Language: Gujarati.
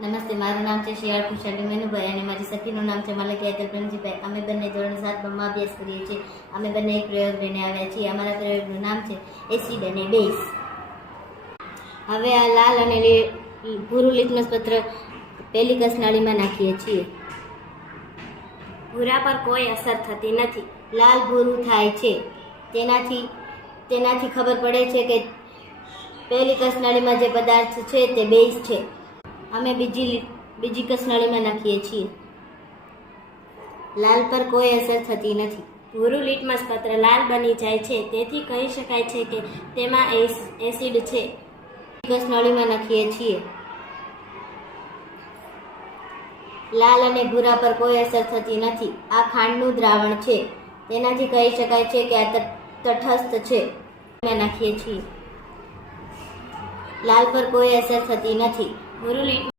નમસ્તે, મારું નામ છે શિયાળ ખુશાલી મેનુભાઈ અને મારી સખીનું નામ છે માલકિયા તલપ્રમજીભાઈ. અમે બંને ધોરણ 7માં અભ્યાસ કરીએ છીએ. અમે બંને એક પ્રયોગ લઈને આવ્યા છીએ. અમારા પ્રયોગનું નામ છે એસિડ અને બેઝ. હવે આ લાલ અને ભૂરું લિટમસ પત્ર પહેલી કસનાળીમાં નાખીએ છીએ. ભૂરા પર કોઈ અસર થતી નથી. લાલ ભૂરું થાય છે, તેનાથી ખબર પડે છે કે પહેલી કસનાળીમાં જે પદાર્થ છે તે બેઝ છે. અમે બીજી કસનાળીમાં નાખીએ છીએ. લાલ પર કોઈ અસર થતી નથી. ભૂરું લિટમસ પત્ર લાલ બની જાય છે, તેથી કહી શકાય છે કે તેમાં એસિડ છે. કસનાળીમાં નાખીએ છીએ. લાલ અને ભૂરા પર કોઈ અસર થતી નથી. આ ખાંડનું દ્રાવણ છે, તેનાથી કહી શકાય છે કે આ તટસ્થ છે. અમે નાખીએ છીએ. લાલ પર કોઈ અસર થતી નથી. ભૂરું લિટમસ